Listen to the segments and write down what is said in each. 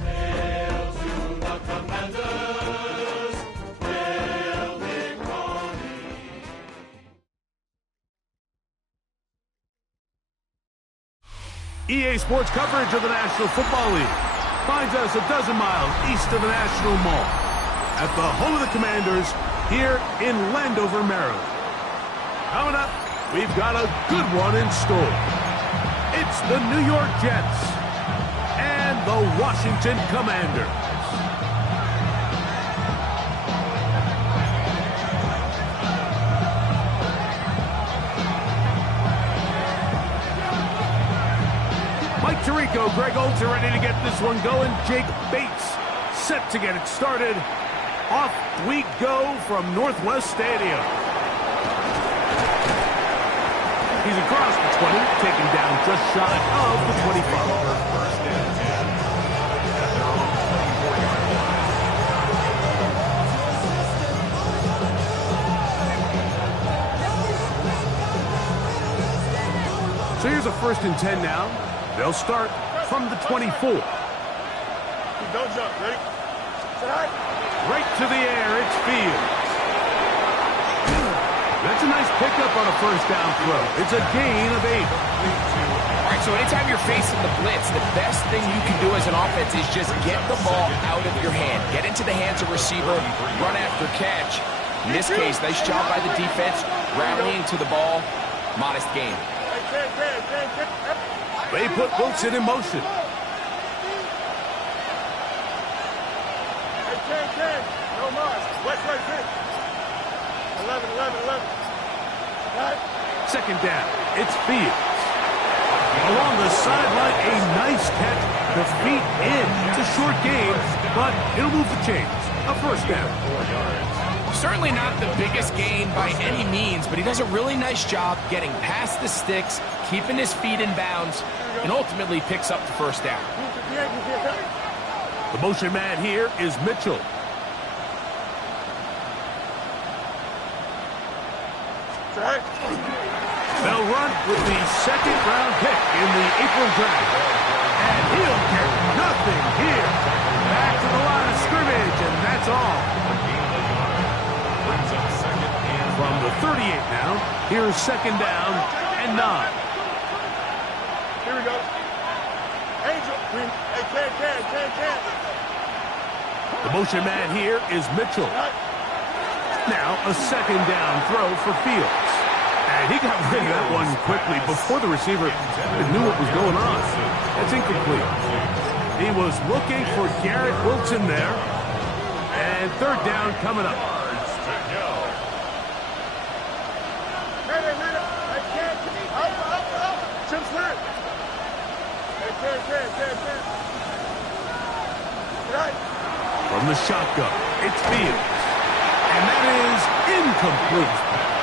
Hail to the Commanders, hail victory. EA Sports coverage of the National Football League finds us a dozen miles east of the National Mall at the home of the Commanders here in Landover, Maryland. Coming up, we've got a good one in store. It's the New York Jets and the Washington Commanders. Mike Tirico, Greg Olsen ready to get this one going. Jake Bates set to get it started. Off we go from Northwest Stadium. He's across the 20, taken down just shy of the 25. So here's a 1st and 10 now. They'll start from the 24. Don't jump, ready? Right to the air, it's Fields. That's a nice pickup on a 1st down throw. It's a gain of 8. All right, so anytime you're facing the blitz, the best thing you can do as an offense is just get the ball out of your hand. Get into the hands of receiver, run after catch. In this case, nice job by the defense, rallying to the ball. Modest gain. They put Wilson in motion. No more. West right here. 11. 2nd down, it's Fields. Along the sideline, a nice catch. The feet in. It's a short game, but it'll move the chains. A 1st down. Certainly not the biggest gain by any means, but he does a really nice job getting past the sticks, keeping his feet in bounds, and ultimately picks up the 1st down. The motion man here is Mitchell. They'll run with the 2nd-round pick in the April draft. And he'll get nothing here. Back to the line of scrimmage, and that's all. From the 38 now, here's 2nd down and 9. Here we go. Angel. Can. The motion man here is Mitchell. Now a 2nd down throw for Fields. And he got rid of that one quickly before the receiver knew what was going on. That's incomplete. He was looking for Garrett Wilson there. And 3rd down coming up. From the shotgun, it's Fields. And that is incomplete.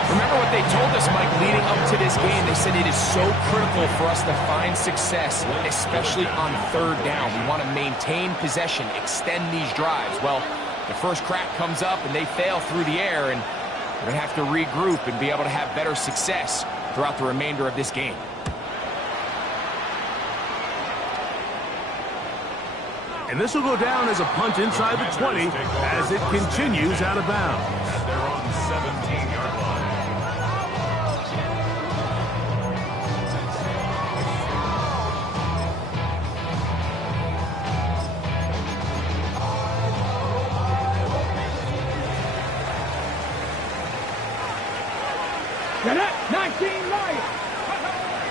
Remember what they told us, Mike, leading up to this game. They said it is so critical for us to find success, especially on 3rd down. We want to maintain possession, extend these drives. Well, the first crack comes up and they fail through the air, and we're going to have to regroup and be able to have better success throughout the remainder of this game. And this will go down as a punt inside the 20 as it continues out of bounds. At their own 17-yard line.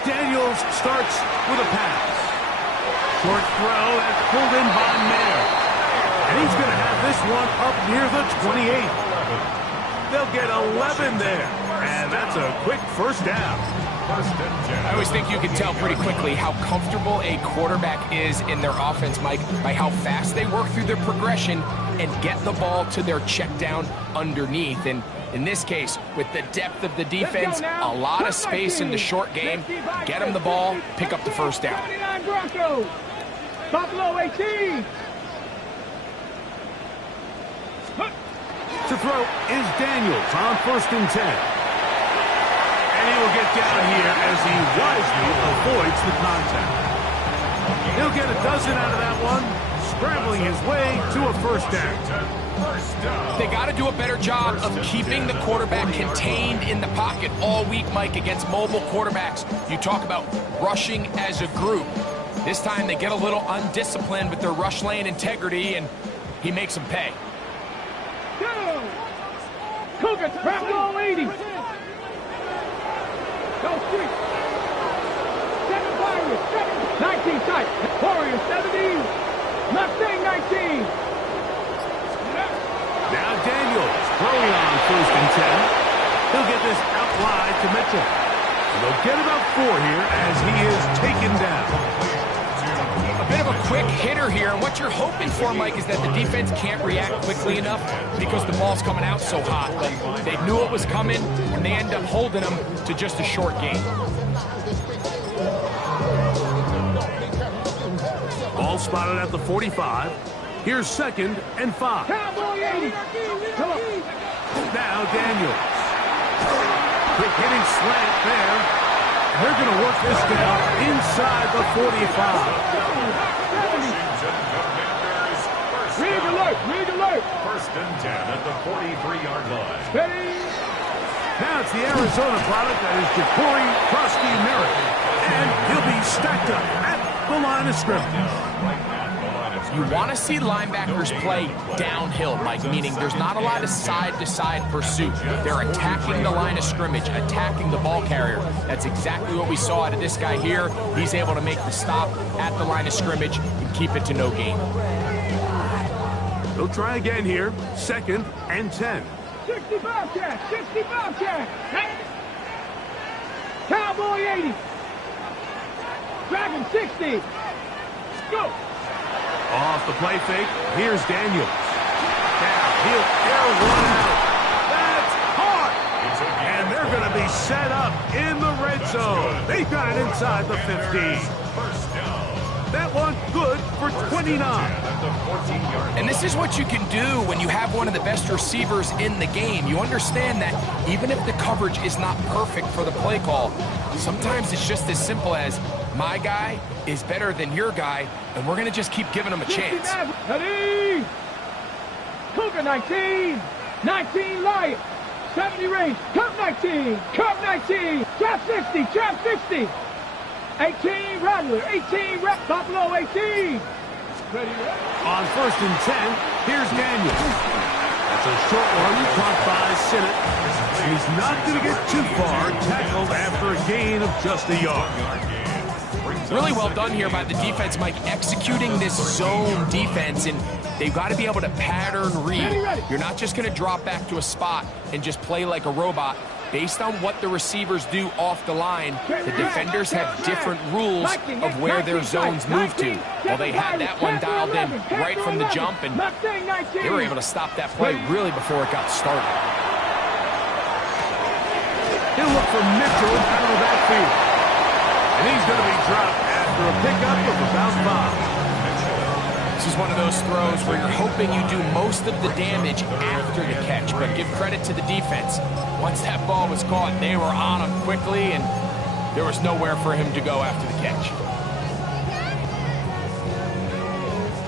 Daniels starts with a pass. Short throw that's pulled in by Mayer. And he's going to have this one up near the 28. They'll get 11 there. And that's a quick 1st down. I always think you can tell pretty quickly how comfortable a quarterback is in their offense, Mike, by how fast they work through their progression and get the ball to their check down underneath. And in this case, with the depth of the defense, a lot of space in the short game, get them the ball, pick up the 1st down. Buffalo 18. To throw is Daniels on 1st and 10. And he will get down here as he wisely avoids the contact. He'll get a dozen out of that one, scrambling his way to a first down. They got to do a better job of keeping the quarterback contained in the pocket all week, Mike, against mobile quarterbacks. You talk about rushing as a group. This time they get a little undisciplined with their rush lane integrity, and he makes them pay. Cougar, trap ball 80. Go street. 7 Warriors, 19 tight. Warriors 70. Mustang 19. Now Daniels throwing on first and 10. He'll get this out wide to Mitchell. They'll get about 4 here as he is taken down. A bit of a quick hitter here, and what you're hoping for, Mike, is that the defense can't react quickly enough because the ball's coming out so hot. But they knew it was coming, and they end up holding them to just a short gain. Ball spotted at the 45. Here's 2nd and 5. Cowboy 80. Come on. Now Daniels. Quick hitting slant there. They're going to work this down inside the 45. Rig alert, rig alert. First and 10 at the 43-yard line. Ready. Now it's the Arizona product that is Ja'Cory Krusty Merritt. And he'll be stacked up at the line of scrimmage. You want to see linebackers play downhill, Mike, meaning there's not a lot of side-to-side pursuit. They're attacking the line of scrimmage, attacking the ball carrier. That's exactly what we saw out of this guy here. He's able to make the stop at the line of scrimmage and keep it to no gain. They'll try again here. 2nd and 10. 60 Bobcat, 60 Bobcat. Cowboy 80. Dragon 60. Go. Off the play fake, here's Daniels. Now he'll air one out. That's hard. And they're going to be set up in the red zone. They've got it inside the 15. That one good for 29. And this is what you can do when you have one of the best receivers in the game. You understand that even if the coverage is not perfect for the play call, sometimes it's just as simple as my guy is better than your guy, and we're going to just keep giving him a chance. Ready. Cougar 19. 19 Lion. 70 range. Cup 19. Cup 19. Trap 60. Trap 60. 18 Rattler. 18 Rep. Buffalo 18. Ready. On first and 10, here's Daniels. That's a short one caught by Sinnott. He's not going to get too far, tackled after a gain of just a yard. Really well done here by the defense, Mike, executing this zone defense, and they've got to be able to pattern read. You're not just going to drop back to a spot and just play like a robot. Based on what the receivers do off the line, the defenders have different rules of where their zones move to. Well, they had that one dialed in right from the jump, and they were able to stop that play really before it got started. He'll look for Mitchell out of the backfield. And he's going to be dropped after a pickup of about 5. This is one of those throws where you're hoping you do most of the damage after the catch, but give credit to the defense. Once that ball was caught, they were on him quickly, and there was nowhere for him to go after the catch.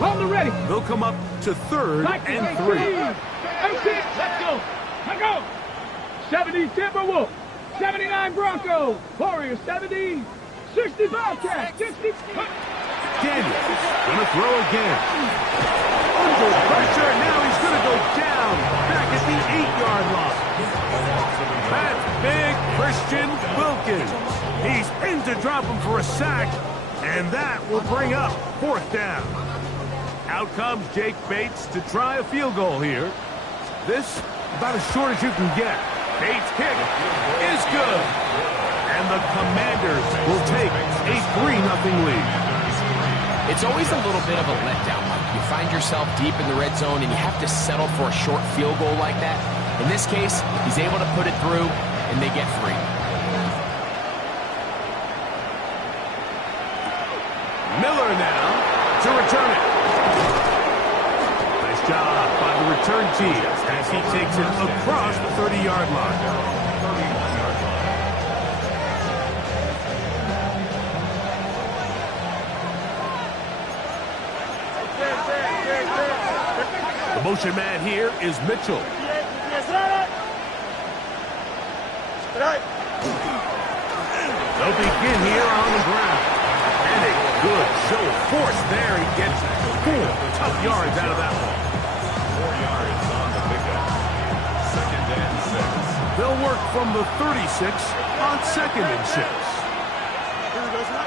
On the ready. They'll come up to 3rd and 3. 18. Let's go. Let's go. 70 Timberwolf. 79 Broncos. Warriors 70. 60 Bobcat. 60. Daniels gonna throw again. Under pressure, now he's gonna go down back at the 8-yard line. That's big Christian Wilkins. He's in to drop him for a sack, and that will bring up 4th down. Out comes Jake Bates to try a field goal here. This about as short as you can get. Bates' kick is good. And the Commanders will take a 3-0 lead. It's always a little bit of a letdown, Mike. You find yourself deep in the red zone and you have to settle for a short field goal like that. In this case, he's able to put it through and they get 3. Miller now to return it. Nice job by the return team as he takes it across the 30-yard line. The motion man here is Mitchell. They'll begin here on the ground. And a good show of force there. He gets 4 tough yards out of that one. 4 yards on the pickup. 2nd and 6. They'll work from the 36 on 2nd and 6. Here we go, son.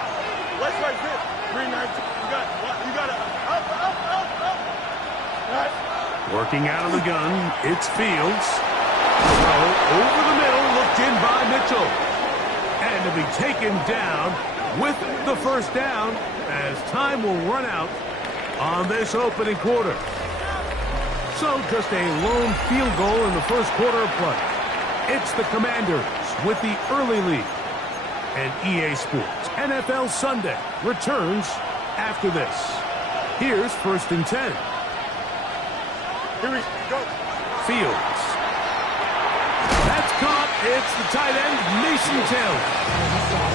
West right fit. 319. You got it. Up. Right. Working out of the gun, it's Fields. Throw over the middle, looked in by Mitchell. And to be taken down with the first down as time will run out on this opening quarter. So just a lone field goal in the first quarter of play. It's the Commanders with the early lead. And EA Sports NFL Sunday returns after this. Here's 1st and 10. Here we go. Fields. That's caught. It's the tight end, Mason Taylor.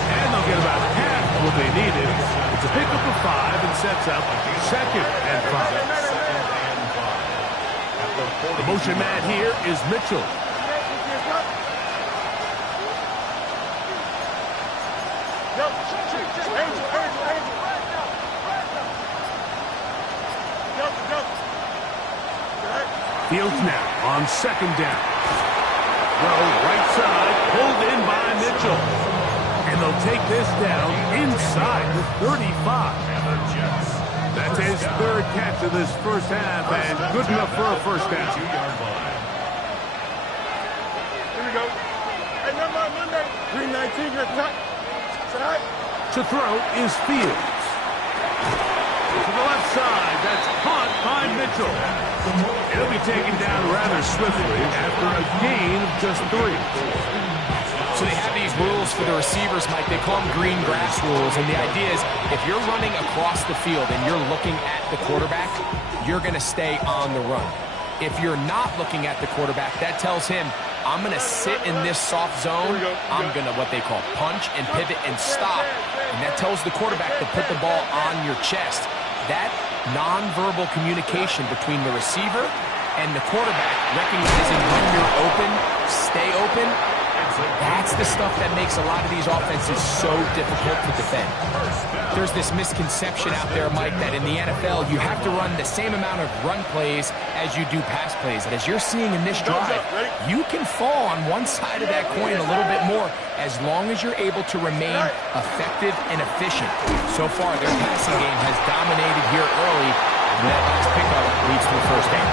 And they'll get about half what they needed. It's a pickup of 5 and sets up 2nd and 5. The motion man here is Mitchell. Fields now on 2nd down. Throw right side, pulled in by Mitchell. And they'll take this down inside the 35. That's his 3rd catch of this first half, and good enough for a first down. 2-yard line. Here we go. Hey, Monday. 319, you're cut. Side. To throw is Fields. To the left side, that's caught by Mitchell. It'll be taken down rather swiftly after a gain of just 3. So they have these rules for the receivers, Mike. They call them green grass rules. And the idea is if you're running across the field and you're looking at the quarterback, you're going to stay on the run. If you're not looking at the quarterback, that tells him, I'm going to sit in this soft zone. I'm going to what they call punch and pivot and stop. And that tells the quarterback to put the ball on your chest. That nonverbal communication between the receiver and the quarterback, recognizing when you're open, stay open, that's the stuff that makes a lot of these offenses so difficult to defend. There's this misconception out there, Mike, that in the NFL, you have to run the same amount of run plays as you do pass plays. And as you're seeing in this drive, you can fall on one side of that coin a little bit more as long as you're able to remain effective and efficient. So far, their passing game has dominated here early, and that last pickup leads to a first down.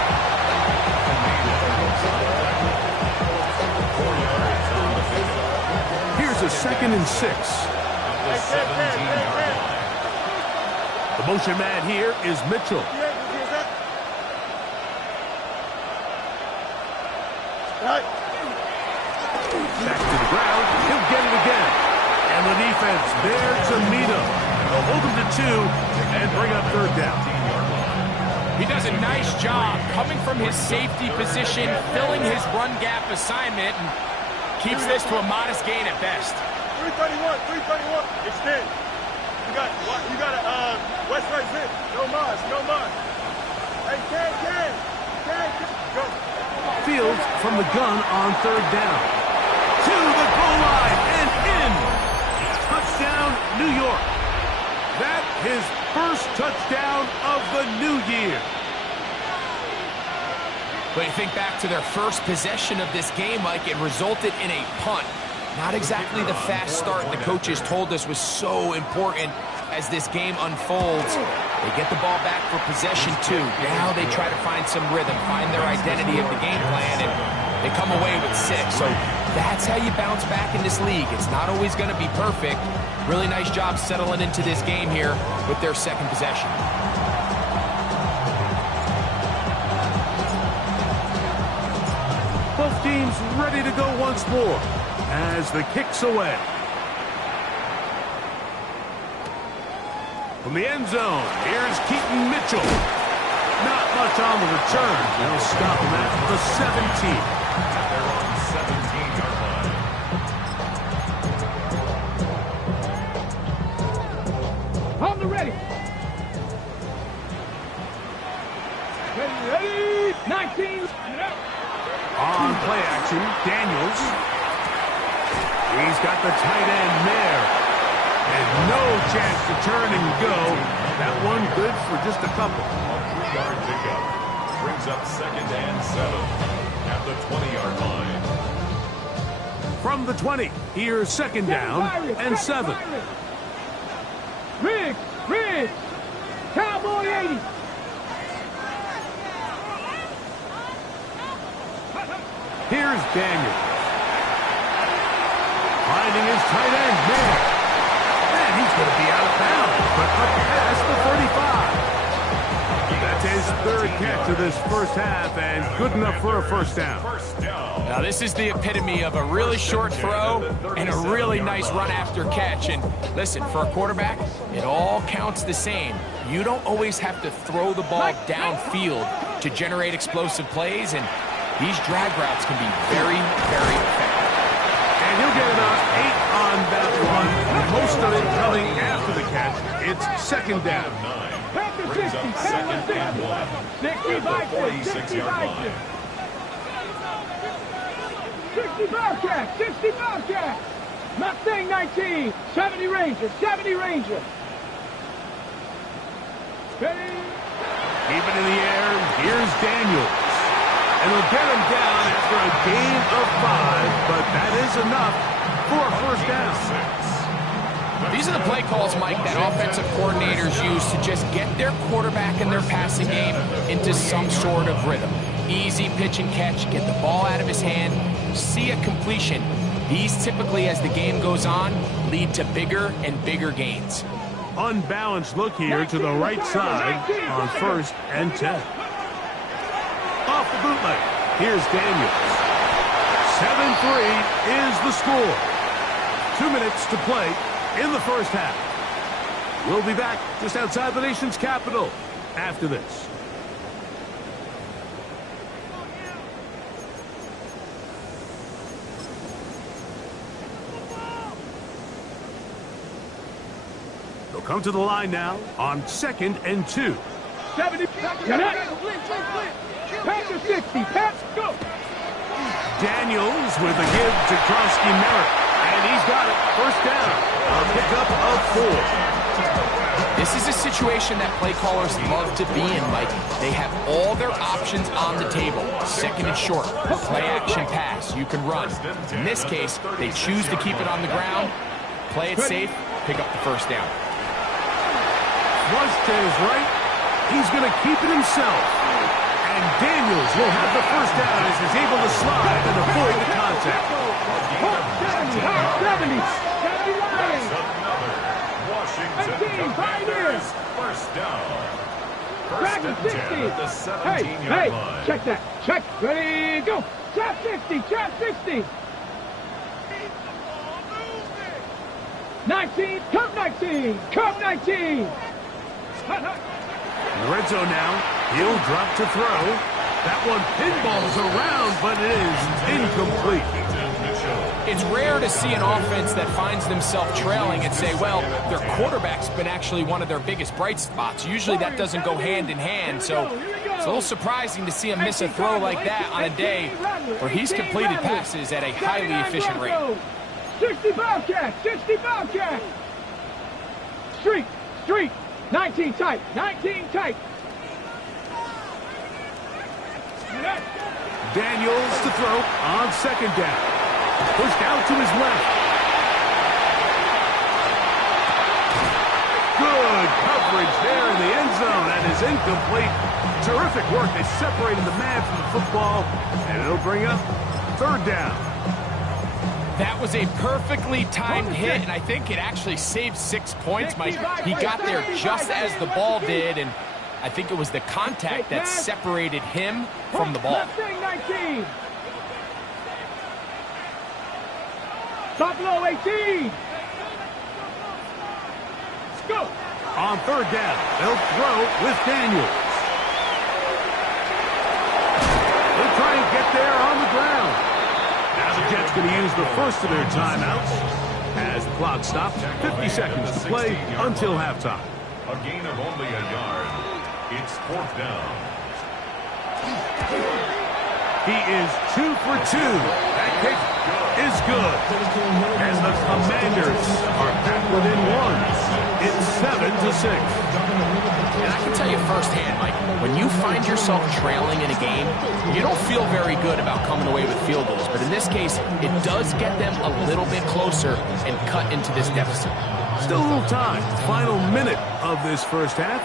Here's a 2nd and 6. The motion man here is Mitchell. Right. Back to the ground. He'll get it again. And the defense there to meet him. They'll hold him to 2 and bring up 3rd down. He does a nice job coming from his safety position, filling his run gap assignment, and keeps this to a modest gain at best. 331. Extend. You got a West right fit. No mas. Hey, can. Go. Fields from the gun on 3rd down. To the goal line and in. Touchdown, New York. That his first touchdown of the new year. But you think back to their first possession of this game, Mike, it resulted in a punt. Not exactly the fast start the coaches told us was so important as this game unfolds. They get the ball back for possession 2. Now they try to find some rhythm, find their identity of the game plan, and they come away with 6. So that's how you bounce back in this league. It's not always going to be perfect. Really nice job settling into this game here with their 2nd possession. Both teams ready to go once more as the kick's away. From the end zone, here's Keaton Mitchell. Not much on the return. They'll stop him at the 17. They're on 17-yard line. On the ready. Ready. play action. Daniels. He's got the tight end there. And no chance to turn and go. That one good for just a couple. A 3-yard pickup brings up 2nd and 7 at the 20-yard line. From the 20, here's 2nd down and 7. Riggs, Cowboy 80. Here's Daniel. Finding his tight end there. And he's going to be out of bounds, but up past the 35. That's his 3rd catch of this first half, and good enough for a first down. Now, this is the epitome of a really short throw and a really nice run after catch. And listen, for a quarterback, it all counts the same. You don't always have to throw the ball downfield to generate explosive plays, and these drag routes can be very, very effective. And he'll get about 8 on that one. Most of it coming after the catch. It's 2nd down. Brings up 2nd and 1 at the 46-yard line. 60 Bobcats. Mustang 19. 70 Ranger. Keep it in the air. Here's Daniels. And he'll get him down after a gain of 5, but that is enough for a first down. These are the play calls, Mike, that offensive coordinators use to just get their quarterback and their passing game into some sort of rhythm. Easy pitch and catch, get the ball out of his hand, see a completion. These typically, as the game goes on, lead to bigger and bigger gains. Unbalanced look here to the right side on 1st and 10. Off the bootleg, here's Daniels. 7-3 is the score. 2 minutes to play in the first half. We'll be back just outside the nation's capital after this. They'll come to the line now on 2nd and 2. 70. Pass to 60. Pass, go. Daniels with a give to Krosky Merritt. And he's got it. First down. A pickup of 4. This is a situation that play callers love to be in, Mike. They have all their options on the table. 2nd and short. Play action pass. You can run. In this case, they choose to keep it on the ground, play it safe, pick up the first down. Flush to his right. He's going to keep it himself. And Daniels will have the first down as he's able to slide and avoid the contact. 70 Lions. Washington Commanders first down. First and 10 at the 17-yard line. Check that. Check. Ready, go. Trap 60. 19. Come 19. Red zone now. He'll drop to throw. That one pinballs around, but it is incomplete. It's rare to see an offense that finds themselves trailing and say, well, their quarterback's been actually one of their biggest bright spots. Usually that doesn't go hand in hand, so it's a little surprising to see him miss a throw like that on a day where he's completed passes at a highly efficient rate. 60 Bobcats. Street. 19 tight. Daniels to throw on 2nd down. Pushed out to his left. Good coverage there in the end zone. That is incomplete. Terrific work. They separated the man from the football, and it'll bring up 3rd down. That was a perfectly timed hit, and I think it actually saved 6 points, Mike. He got there just as the ball did, and I think it was the contact that separated him from the ball. 19. Buffalo 18. Let's go. On 3rd down, they'll throw with Daniels. They'll try and get there on the ground. Now the Jets going to use the first of their timeouts as the clock stops. 50 seconds to play until halftime. A gain of only a yard. It's 4th down. He is 2 for 2. That kick is good. And the Commanders are back within one. It's 7-6. And I can tell you firsthand, Mike, when you find yourself trailing in a game, you don't feel very good about coming away with field goals. But in this case, it does get them a little bit closer and cut into this deficit. Still a little time. Final minute of this first half.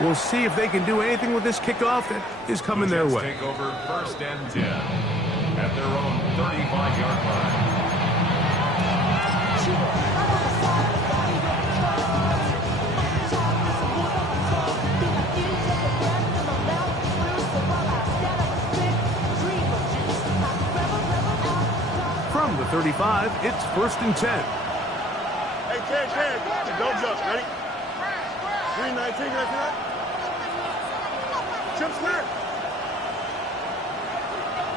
We'll see if they can do anything with this kickoff that is coming their way. Take over 1st and 10 at their own 35-yard line. From the 35, it's 1st and 10. Hey, Ken, don't jump. Ready? 319, you ready for that? Chip square.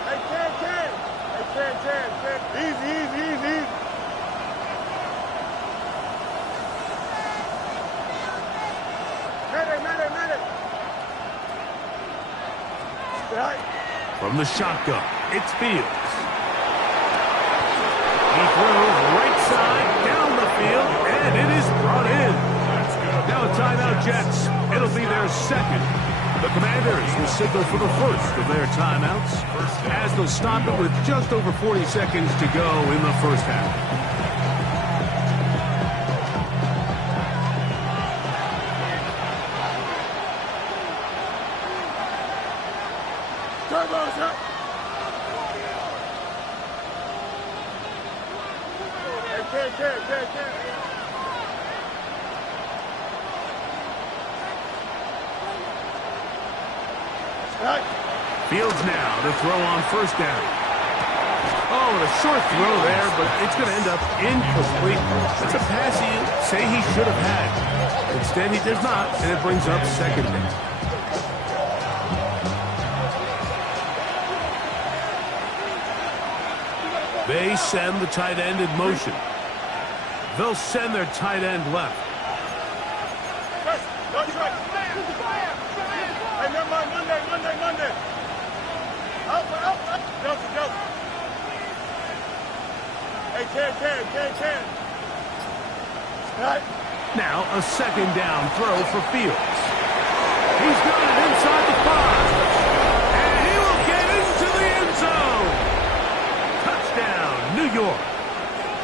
Hey, Ken. Hey, Ken. Easy. Medic. Right. From the shotgun, it's Fields. He throws right side down the field, and it is brought in. Now a timeout, Jets. It'll be their second. The Commanders will signal for the first of their timeouts as they'll stop it with just over 40 seconds to go in the first half. Turbo's up. Hey, Ken. Right. Fields now to throw on 1st down. Oh, and a short throw there, but it's going to end up incomplete. It's a pass he'd say he should have had. Instead, he does not, and it brings up 2nd down. They send the tight end in motion. They'll send their tight end left. That's right. Hey, never mind. Monday. Out. Go. Hey, Ken. Right. Now a 2nd down throw for Fields. He's got it inside the 5. And he will get into the end zone. Touchdown, New York.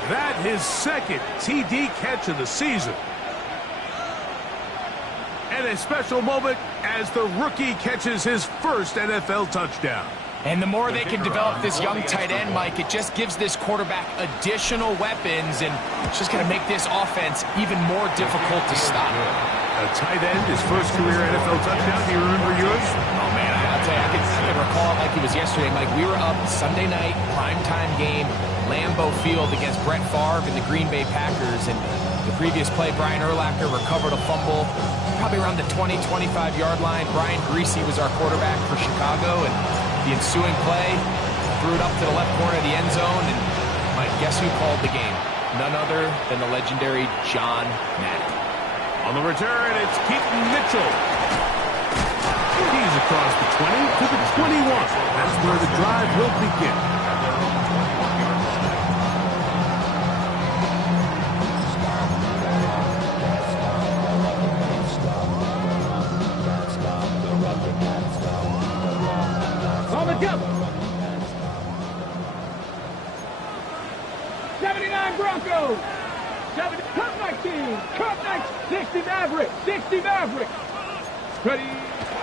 That his 2nd TD catch of the season. And a special moment as the rookie catches his 1st NFL touchdown. And the more they can develop this young tight end, Mike, it just gives this quarterback additional weapons, and it's just going to make this offense even more difficult to stop. A tight end, his 1st career NFL touchdown. Do you remember yours? Oh, man, I'll tell you, I can recall it like it was yesterday. Mike, we were up Sunday night, primetime game, Lambeau Field against Brett Favre and the Green Bay Packers, and the previous play, Brian Urlacher recovered a fumble probably around the 20-25-yard line. Brian Greasy was our quarterback for Chicago, and the ensuing play threw it up to the left corner of the end zone, and Mike, guess who called the game? None other than the legendary John Madden. On the return, it's Keaton Mitchell. He's across the 20 to the 21. That's where the drive will begin. On the double. 79 Broncos. 70, Cup 19. Cup 19. 60 Maverick. Ready.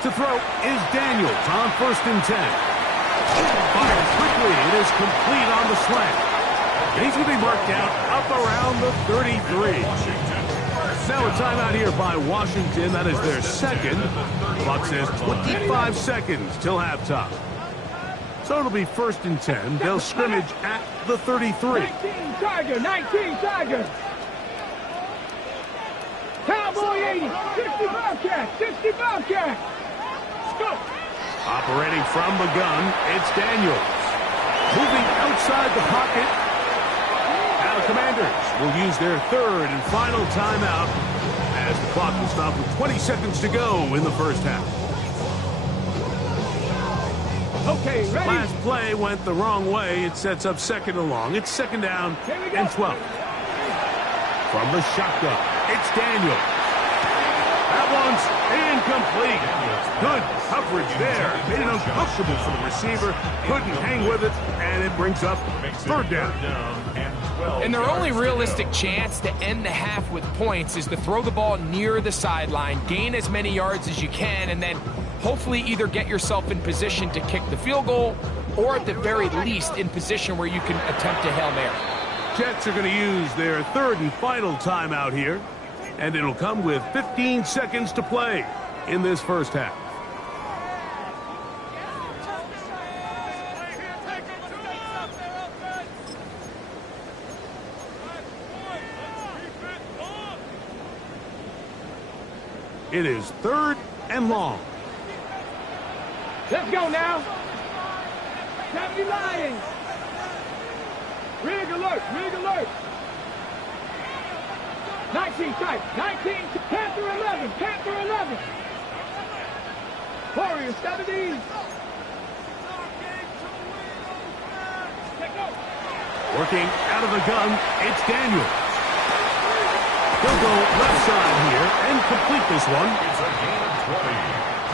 To throw is Daniels on 1st and 10. Fired quickly. It is complete on the slant. And he's going to be marked out up around the 33. Now a timeout here by Washington. That is their 2nd. Clock says 25 seconds till halftime. So it'll be 1st and 10. They'll scrimmage at the 33. 19 Tiger. Cowboy 80. 60 Bobcat. Go. Operating from the gun, it's Daniels. Moving outside the pocket. Now the Commanders will use their 3rd and final timeout as the clock will stop with 20 seconds to go in the first half. Okay, ready? Last play went the wrong way. It sets up second and long. It's second down and 12. From the shotgun, it's Daniel. That one's incomplete. Good coverage there. Made it uncomfortable for the receiver. Couldn't hang with it, and it brings up third down. And their only realistic chance to end the half with points is to throw the ball near the sideline, gain as many yards as you can, and then hopefully either get yourself in position to kick the field goal or at the very least in position where you can attempt a Hail Mary. Jets are going to use their third and final timeout here, and it'll come with 15 seconds to play in this first half. It is third and long. Let's go now. 70 Lions. Rig alert, rig alert. 19 tight, 19, Panther 11, Panther 11. Warrior 70. Working out of the gun, it's Daniel. He'll go left side here and complete this one. It's a gain of 20.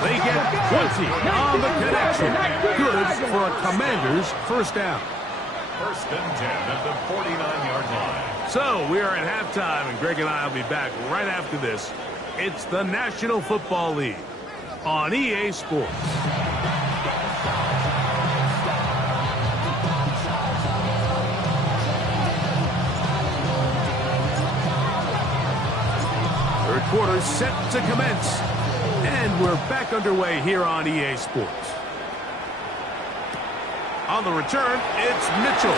They get 20 on the connection. Good for a Commander's first down. First and 10 at the 49-yard line. So we are at halftime, and Greg and I will be back right after this. It's the National Football League on EA Sports. Third quarter set to commence, and we're back underway here on EA Sports. On the return, it's Mitchell.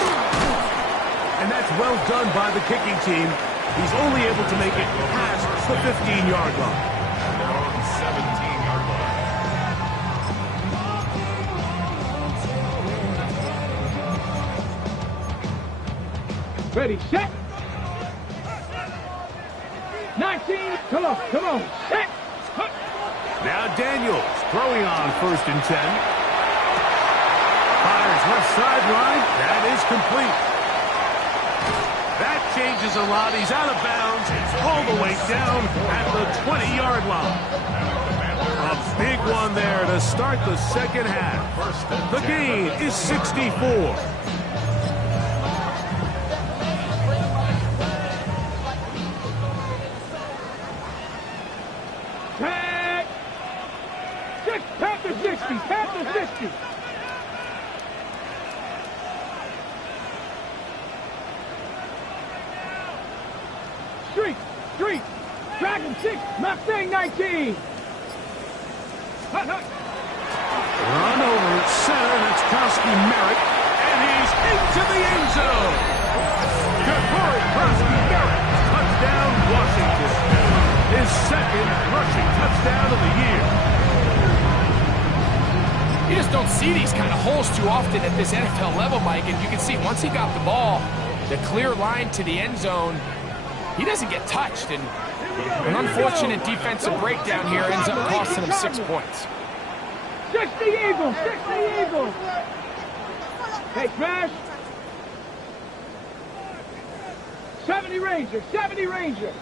And that's well done by the kicking team. He's only able to make it past the 15-yard line. Their own 17-yard line. Ready, set. 19, come on, set. Now Daniels throwing on first and 10. Fires left sideline. That is complete. That changes a lot. He's out of bounds all the way down at the 20-yard line. A big one there to start the second half. The gain is 64. Tag. Panther 60, Panther 60. Street, Dragon 6, Mustang 19. Hut. Run over center, that's Kowski Merritt, and he's into the end zone. Ja'Cory Kowski Merritt, touchdown Washington. His second rushing touchdown of the year. You just don't see these kind of holes too often at this NFL level, Mike, and you can see once he got the ball, the clear line to the end zone, he doesn't get touched, and an unfortunate defensive breakdown here ends up costing him 6 points. 60 Eagles, 60 Eagles. Hey, Crash. 70 Ranger, 70 Ranger.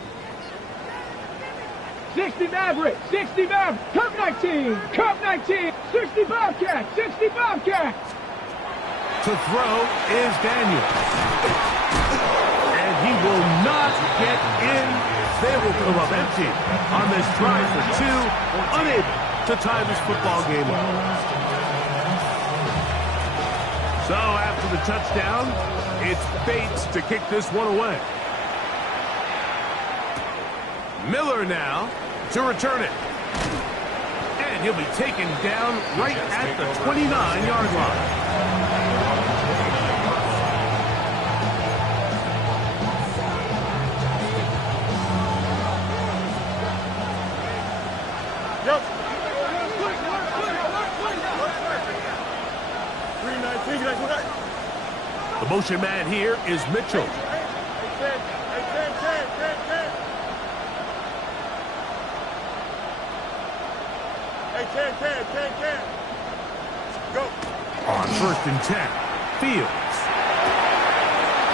60 Maverick, 60 Maverick. Cup 19, Cup 19. 60 Bobcat, 60 Bobcat. To throw is Daniel. And he will not get in. They will come up empty on this drive for two, unable to tie this football game up. So after the touchdown, it's Bates to kick this one away. Miller now to return it. And he'll be taken down right at the 29-yard line. The motion man here is Mitchell. Hey, 10. Go. On 1st and 10, Fields.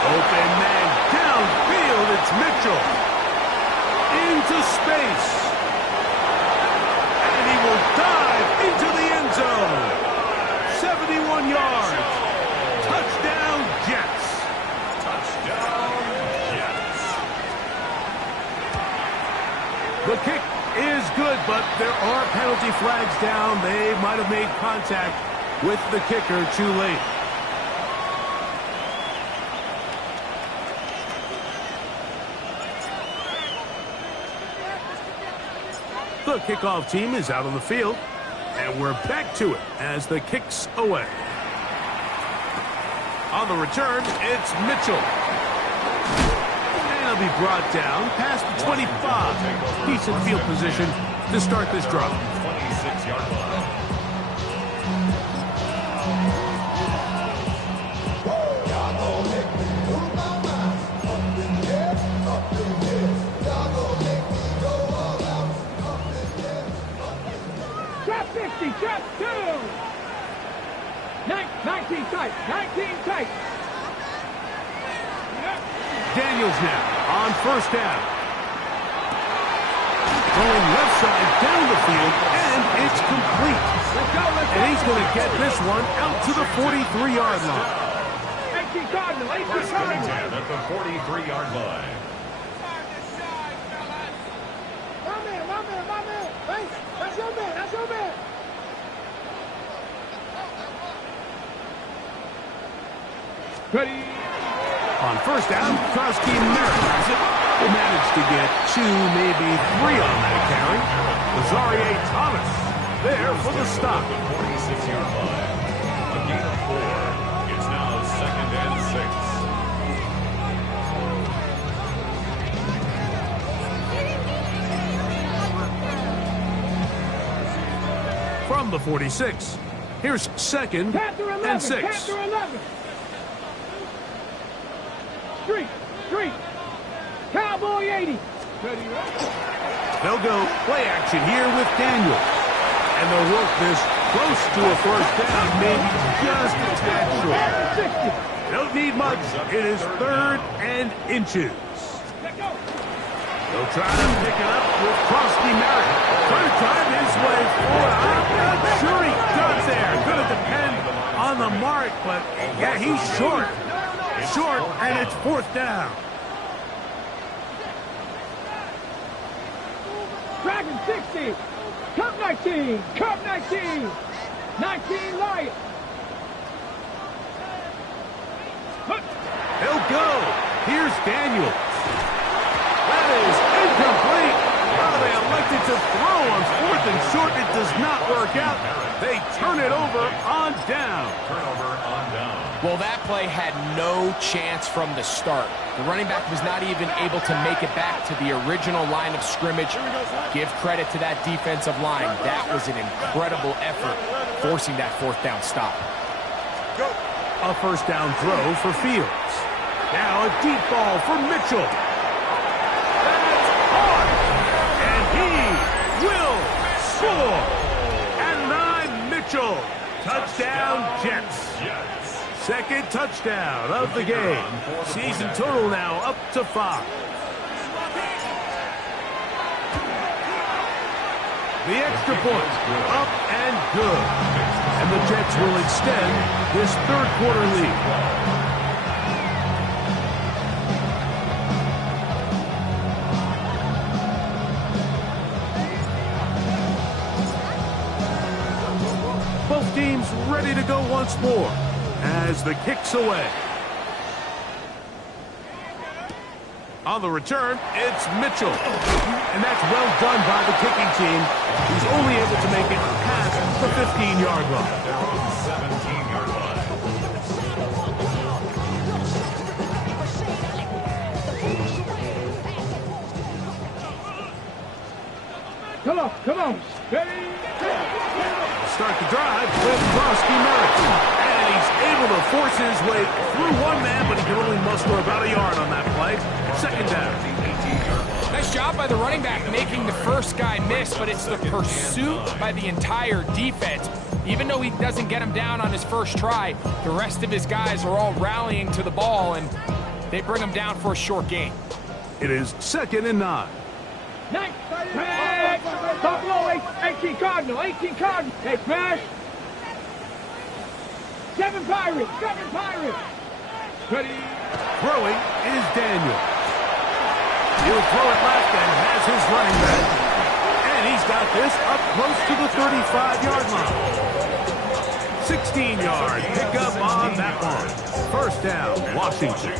Open man downfield, it's Mitchell. Into space. And he will dive into the end zone. 71 yards. Touchdown, Jets. Touchdown, Jets. The kick is good, but there are penalty flags down. They might have made contact with the kicker too late. The kickoff team is out on the field, and we're back to it as the kick's away. On the return, it's Mitchell. And he'll be brought down past the 25. Decent field position to start this drive. 26-yard line. Trap 60, trap 2. 19 tight, 19 tight. Daniels now on 1st down. Going left side down the field, and it's complete. And he's going to get this one out to the 43-yard line. 18 Cardinal, 18 First and Cardinal. 10 at the 43-yard line. My man. Hey, that's your man, that's your man. Ready. On 1st down, Krosky Merritt has it. Will manage to get 2, maybe 3 on that carry. Lazarie Thomas there for the stop. The 46-yard line. A gain of 4. It's now 2nd and 6. From the 46, here's 2nd Panther 11, and 6. Panther 11. Street. Cowboy 80. They'll go play action here with Daniel. And they'll work this close to a 1st down, maybe just a tad short. 60. Don't need much. It is 3rd and inches. They'll try to pick it up with Krosky Merritt. Trying to drive his way forward. I'm not sure he got there. Going to depend on the mark, but yeah, he's short. Short, and it's 4th down. Dragon 60. Cup 19. Cup 19. 19 Lion. He'll go. Here's Daniels. That is incomplete. Well, they elected to throw on 4th and short. It does not work out. They turn it over on down. Turnover on down. Well, that play had no chance from the start. The running back was not even able to make it back to the original line of scrimmage. Give credit to that defensive line. That was an incredible effort, forcing that 4th down stop. A 1st down throw for Fields. Now a deep ball for Mitchell. That's hard. And he will score. And I'm Mitchell. Touchdown, Jets. 2nd touchdown of the game. Season total now up to 5. The extra point up and good. And the Jets will extend this 3rd quarter lead. Both teams ready to go once more as the kick's away. On the return, it's Mitchell. And that's well done by the kicking team. He's only able to make it past the 15-yard line. 17-yard line. Come on. Ready. Start the drive with Krosky Merritt. And he's able to force his way through one man, but he can only muster about a yard on that play. 2nd down. 18-yard line. Nice job by the running back making the first guy miss, but it's the pursuit by the entire defense. Even though he doesn't get him down on his first try, the rest of his guys are all rallying to the ball, and they bring him down for a short gain. It is 2nd and 9. Nice. Buffalo, 18 Cardinal, 18 Cardinal. Hey, smash. 7 Pirates, 7 Pirates. Ready. Throwing is Daniel. He'll throw it left and has his running back. And he's got this up close to the 35-yard line. 16-yard pickup on that one. First down, Washington.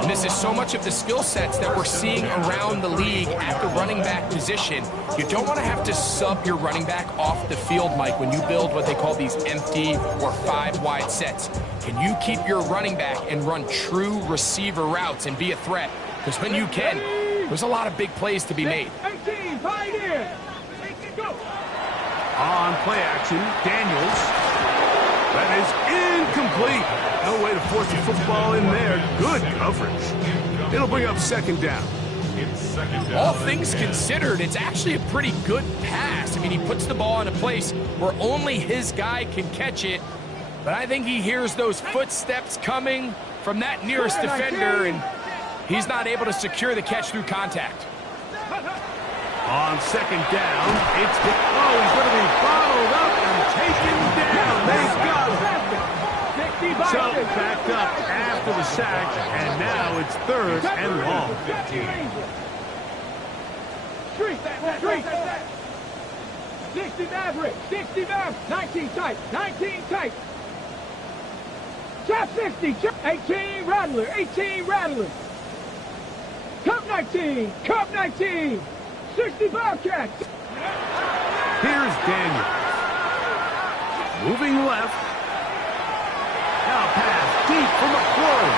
And this is so much of the skill sets that we're seeing around the league at the running back position. You don't want to have to sub your running back off the field, Mike, when you build what they call these empty or 5-wide sets. Can you keep your running back and run true receiver routes and be a threat? Because when you can, there's a lot of big plays to be made. 18, Pioneer. Go. On play action, Daniels. That is incomplete. No way to force the football in there. Good coverage. It'll bring up 2nd down. All things considered, it's actually a pretty good pass. I mean, he puts the ball in a place where only his guy can catch it. But I think he hears those footsteps coming from that nearest defender, and he's not able to secure the catch through contact. On 2nd down, it's he's going to be bottled up and taken down. They've got him. So backed up after the sack, and now it's 3rd and long. 60 Maverick, 60 Maverick, 19 tight, 19 tight. Chop 60, 18 Rattler, 18 Rattler. Cup 19, Cup 19. 60 Bobcats. Here's Daniel. Moving left. Now pass deep for McClure.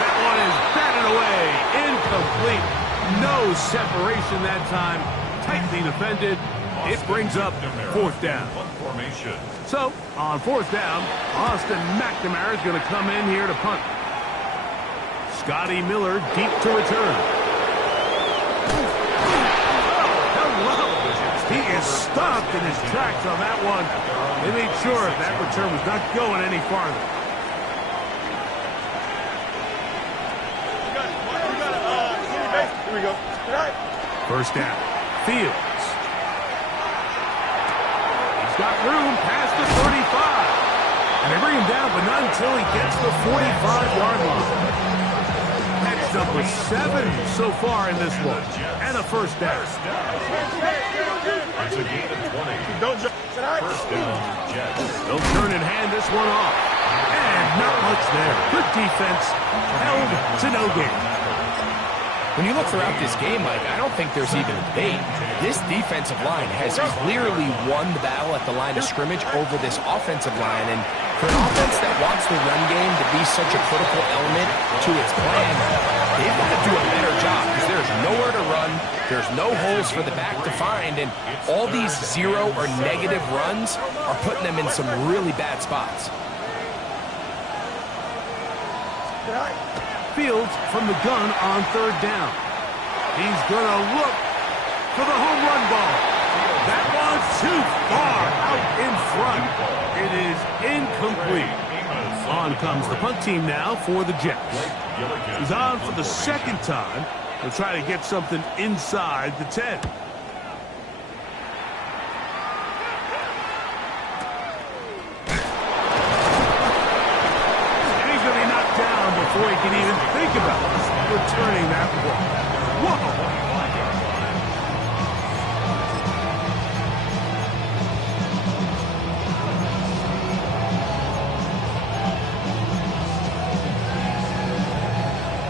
That one is batted away. Incomplete. No separation that time. Tightly defended. It brings up 4th down. So, on 4th down, Austin McNamara is going to come in here to punt. Scotty Miller deep to return. He is stopped in his tracks on that one. They made sure that return was not going any farther. Here we go. First down. Fields. He's got room past the 35. And they bring him down, but not until he gets the 45-yard line. That's number 7 so far in this one. And a first down. It's a gain of 20. Don't jump. First down, Jets. They'll turn and hand this one off. And not much there. Good defense. Held to no gain. When you look throughout this game, Mike, I don't think there's even a debate. This defensive line has clearly won the battle at the line of scrimmage over this offensive line. And for an offense that wants the run game to be such a critical element to its plan, they've got to do a better job because there's nowhere to run, there's no holes for the back to find, and all these 0 or negative runs are putting them in some really bad spots. Fields from the gun on 3rd down. He's going to look for the home run ball. That one's too far out in front. It is incomplete. On comes the punt team now for the Jets. He's on for the 2nd time. They'll try to get something inside the 10. Before he can even think about returning that ball. Whoa!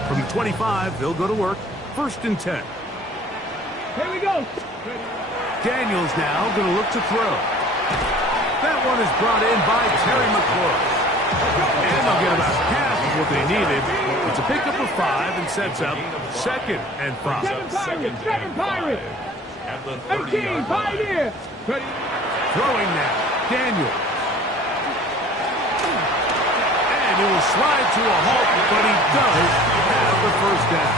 From the 25, they'll go to work. 1st and 10. Here we go. Daniels now going to look to throw. That one is brought in by Terry McClure. And they'll get about half of what they needed. It's a pickup of 5 and sets up 2nd and 5. 7 Pirates, 7 Pirates. At the 18 Pioneer. Ready. Throwing now. Daniel. And he will slide to a halt, but he does have the first down.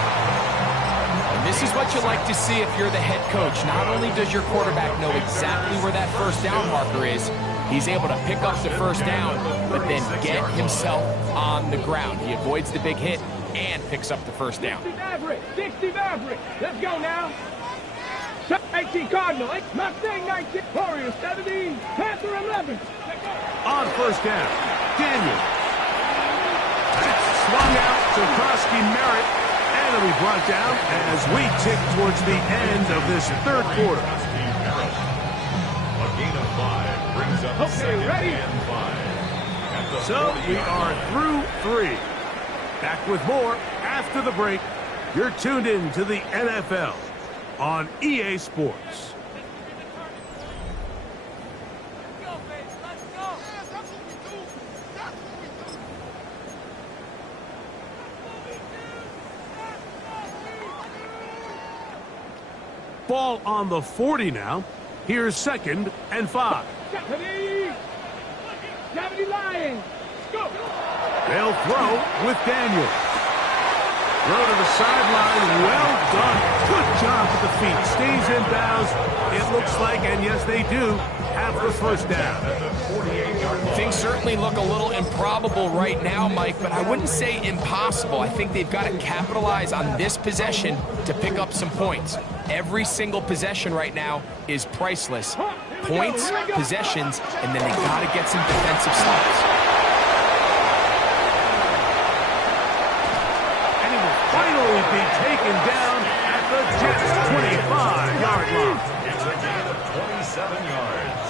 This is what you like to see if you're the head coach. Not only does your quarterback know exactly where that first down marker is, he's able to pick up the first down, but then get himself on the ground. He avoids the big hit and picks up the first down. 60 Maverick, 60 Maverick. Let's go now. 18 Cardinal, Mustang 19, Warriors 17, Panther 11. On first down, Daniel. That's swung out to Krosky Merritt, and it'll be brought down as we tick towards the end of this third quarter. A gain of 5 brings up second ready? and 5. At the So 40 we are through 3. Back with more after the break. You're tuned in to the NFL on EA Sports. Ball on the 40 now. Here's 2nd and 5. 70 Lions. Go. They'll throw with Daniel. Throw to the sideline. Well done. Good job with the feet. Stays in bounds. It looks like, and yes, they do, have the first down. Things certainly look a little improbable right now, Mike, but I wouldn't say impossible. I think they've got to capitalize on this possession to pick up some points. Every single possession right now is priceless. Points, possessions, and then they got to get some defensive stops. And he will finally be taken down at the Jets' 25-yard line. It's a gain of 27 yards.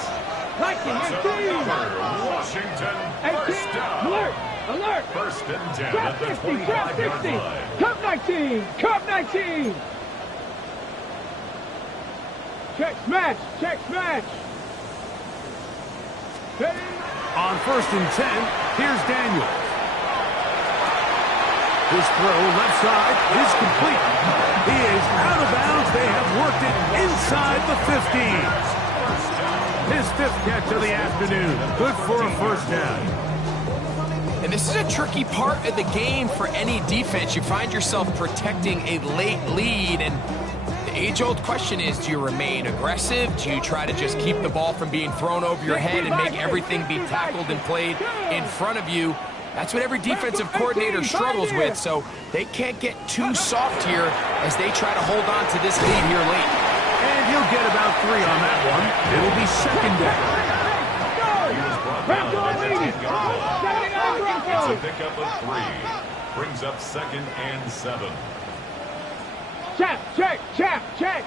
Liking 18. Washington, 18. first down. Alert. Alert. First and 10 Trap at the 50. Trap 25-yard 50. line. Cup 19. Cup 19. Check smash. Check smash. Ready? On first and 10, here's Daniel. His throw left side is complete. He is out of bounds. They have worked it inside the 15. His 5th catch of the afternoon. Good for a first down. And this is a tricky part of the game for any defense. You find yourself protecting a late lead, and the age-old question is, do you remain aggressive? Do you try to just keep the ball from being thrown over your head and make everything be tackled and played in front of you? That's what every defensive coordinator struggles with, so they can't get too soft here as they try to hold on to this lead here late. And he'll get about 3 on that one. It'll be 2nd down. It's a pickup of 3. Brings up 2nd and 7. Check, check, check, check.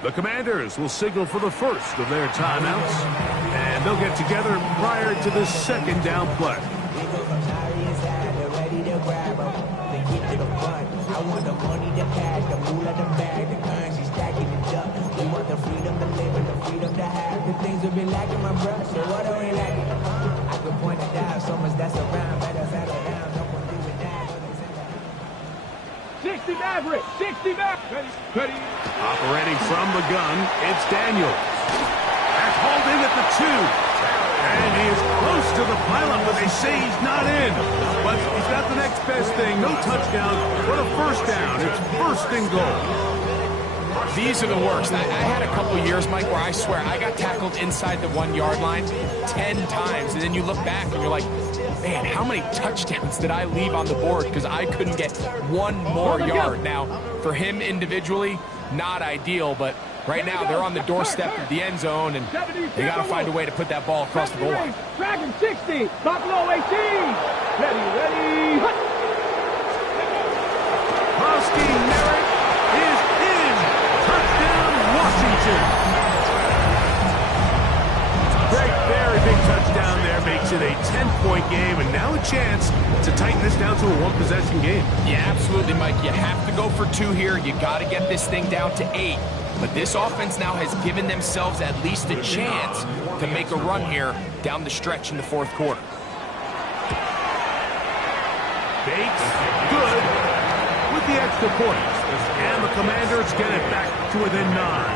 The Commanders will signal for the first of their timeouts, and they'll get together prior to the 2nd down play. I want the money, the cash, the moolah, the bag, the currency stacking it up. We want the freedom to live and the freedom to have. The things we've been lacking, my bruh, so what are we lacking? I could point it out, so much that's around. Better settle down, don't want to do with that. 60 Maverick, 60 Maverick. Ready, ready. Operating from the gun, it's Daniels. That's holding at the 2. And he is close to the pylon, but they say he's not in. But he's got the next best thing. No touchdown, but a first down. It's 1st and goal. These are the worst. I had a couple years, Mike, where I swear I got tackled inside the 1-yard line 10 times. And then you look back and you're like, man, how many touchdowns did I leave on the board because I couldn't get one more yard? Now, for him individually, not ideal, but right now they're on the doorstep of the end zone, and they got to find a way to put that ball across the goal line. Dragon 60, Buffalo 18. Ready, ready. Krosky Merritt is in. Touchdown, Washington. Very big touchdown there makes it a 10-point game, and now a chance to tighten this down to a 1-possession game. Yeah, absolutely, Mike. You have to go for 2 here. You got to get this thing down to 8. But this offense now has given themselves at least a chance to make a run here down the stretch in the 4th quarter. Bates, good, with the extra point. And the Commanders get it back to within 9.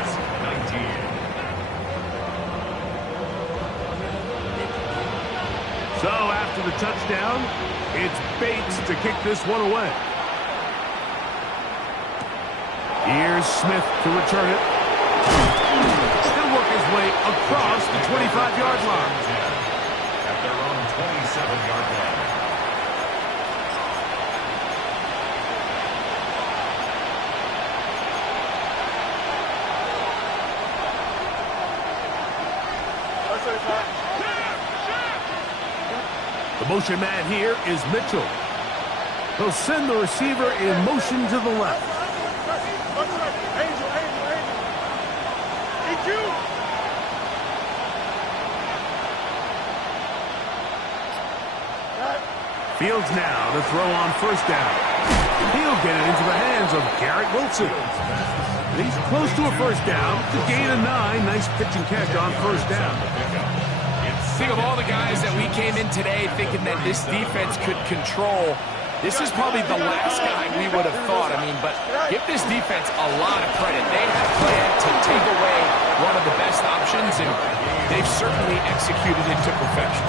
So after the touchdown, it's Bates to kick this one away. Here's Smith to return it. He'll work his way across the 25-yard line. At their own 27-yard line. The motion man here is Mitchell. He'll send the receiver in motion to the left. Angel. EQ. Fields now to throw on first down. He'll get it into the hands of Garrett Wilson. He's close to a first down to gain a 9. Nice pitch and catch on first down. Think of all the guys that we came in today thinking that this defense could control. This is probably the last guy we would have thought. I mean, but give this defense a lot of credit. They had planned to take away one of the best options, and they've certainly executed it to perfection.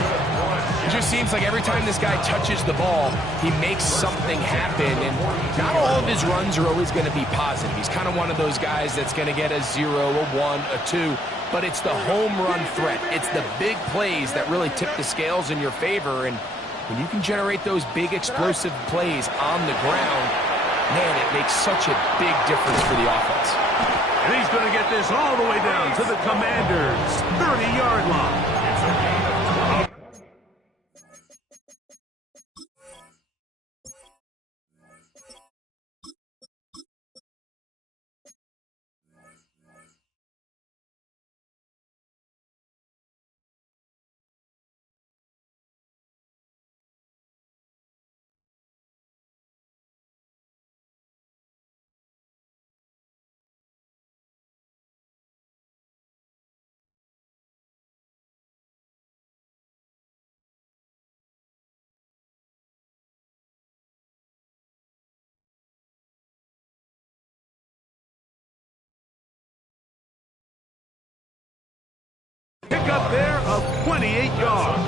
It just seems like every time this guy touches the ball, he makes something happen, and not all of his runs are always going to be positive. He's kind of one of those guys that's going to get a 0, a 1, a 2, but it's the home run threat. It's the big plays that really tip the scales in your favor, and when you can generate those big explosive plays on the ground, man, it makes such a big difference for the offense. And he's going to get this all the way down to the Commanders' 30-yard line. Pick up there of 28 yards.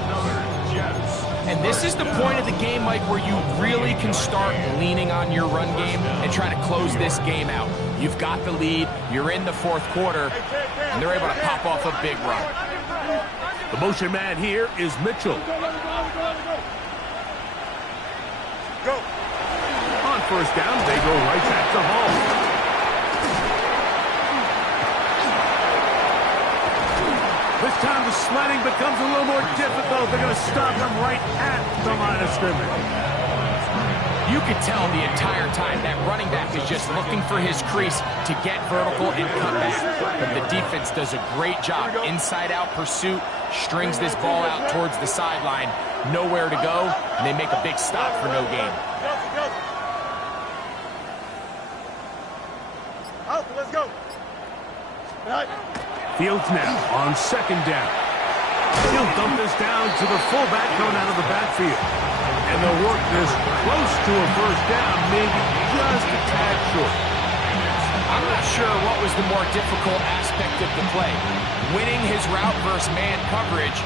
And this is the point of the game, Mike, where you really can start leaning on your run game and try to close this game out. You've got the lead, you're in the fourth quarter, and they're able to pop off a big run. The motion man here is Mitchell. Go. On first down, they go right back to Hall. This time the sledding becomes a little more difficult. They're going to stop him right at the line of scrimmage. You could tell the entire time that running back is just looking for his crease to get vertical and cut back. But the defense does a great job. Inside-out pursuit, strings this ball out towards the sideline. Nowhere to go, and they make a big stop for no gain. Let's go. Fields now on second down. He'll dump this down to the fullback coming out of the backfield. And they'll work this close to a first down, maybe just a tad short. I'm not sure what was the more difficult aspect of the play. Winning his route versus man coverage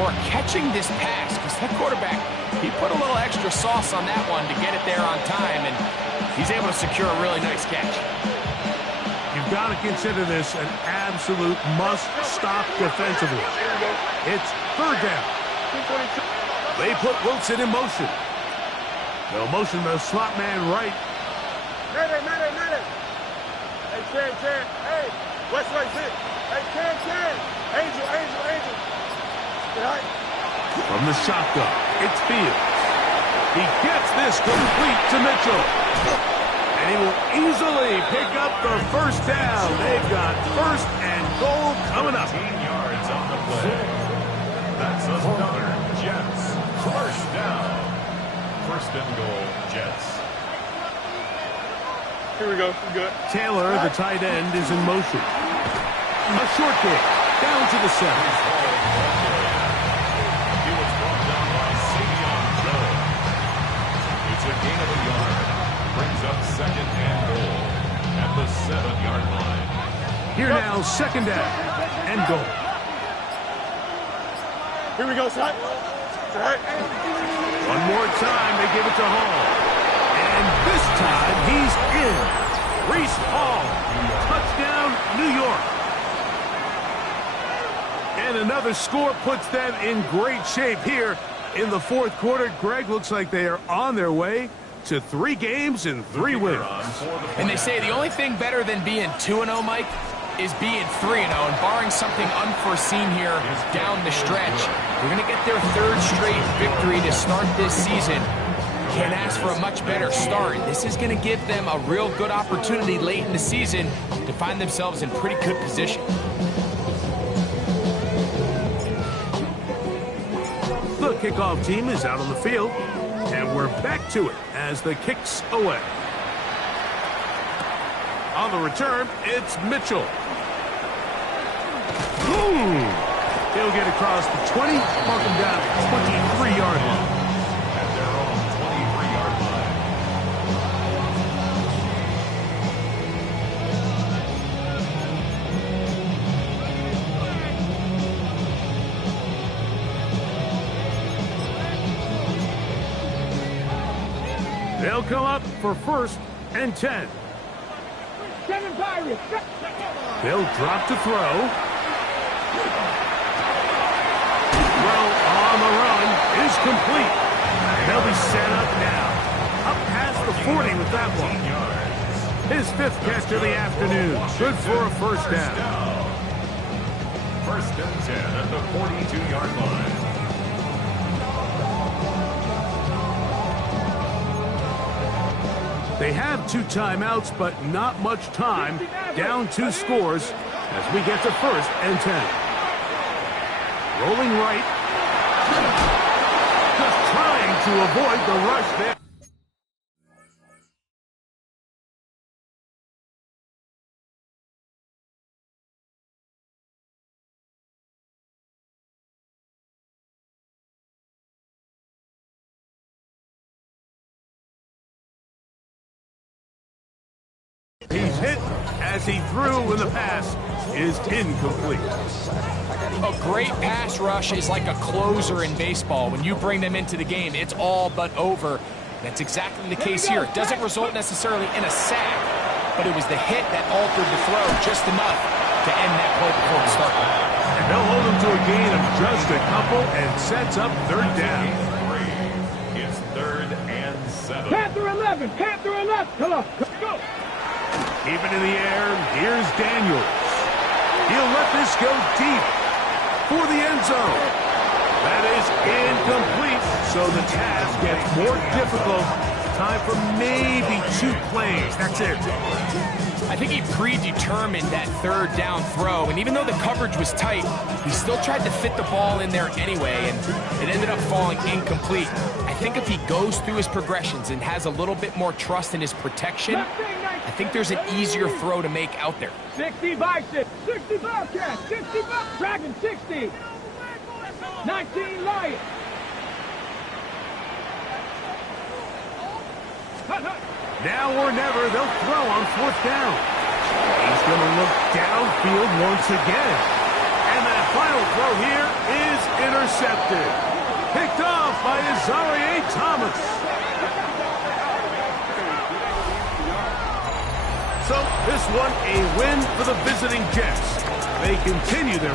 or catching this pass. Because that quarterback, he put a little extra sauce on that one to get it there on time. And he's able to secure a really nice catch. You've got to consider this an absolute must-stop defensively. It's third down. They put Wilson in motion. They'll motion the slot man right. Mayday. Hey, Chan. Hey, West right zip. Hey, Chan. Angel. From the shotgun, it's Fields. He gets this complete to Mitchell. And he will easily pick up the first down. They've got first and goal coming up. 15 yards on the play. That's another Jets. First down. First and goal, Jets. Here we go. Good. Taylor, the tight end, is in motion. A short kick down to the center. He was brought down by Savion Joe. It's a gain of a yard. Brings up second and goal at the 7-yard line. Here now, second down and goal. Here we go, son. Hey. One more time, they give it to Hall. And this time, he's in. Breece Hall, touchdown, New York. And another score puts them in great shape here in the fourth quarter. Greg, looks like they are on their way to 3 games and 3 wins. And they say the only thing better than being 2-0, Mike, is being 3-0. And barring something unforeseen here down the stretch, they're going to get their 3rd straight victory to start this season. Can't ask for a much better start. This is going to give them a real good opportunity late in the season to find themselves in pretty good position. The kickoff team is out on the field, and we're back to it as the kick's away. On the return, it's Mitchell. He'll get across the 20, mark him down at the 23-yard line. At their own 23-yard line. They'll come up for 1st and 10. 7 Pirates. They'll drop to throw. Throw on the run is complete. They'll be set up now. Up past the 40 with that one. His 5th catch of the afternoon. Good for a first down. 1st and 10 at the 42-yard line. They have 2 timeouts, but not much time. Down 2 scores as we get to 1st and 10. Rolling right. Just trying to avoid the rush there. He's hit as he threw, and the pass is incomplete. A great pass rush is like a closer in baseball. When you bring them into the game, it's all but over. That's exactly the case here. It doesn't result necessarily in a sack, but it was the hit that altered the throw just enough to end that play before the start. And they'll hold him to a gain of just a couple and sets up 3rd down. It's 3rd and 7. Panther 11. Panther 11. Come on. Go. Keep it in the air. Here's Daniels. He'll let this go deep for the end zone. That is incomplete, so the task gets more difficult. Time for maybe 2 plays. That's it. I think he predetermined that 3rd down throw, and even though the coverage was tight, he still tried to fit the ball in there anyway, and it ended up falling incomplete. I think if he goes through his progressions and has a little bit more trust in his protection, I think there's an easier throw to make out there. 60 Bison. 60 Bobcat. 60 Dragon 60. 19 Lion. Now or never, they'll throw on 4th down. He's going to look downfield once again. And that final throw here is intercepted. Picked off by Azareye'h Thomas. So this one a win for the visiting Jets. They continue their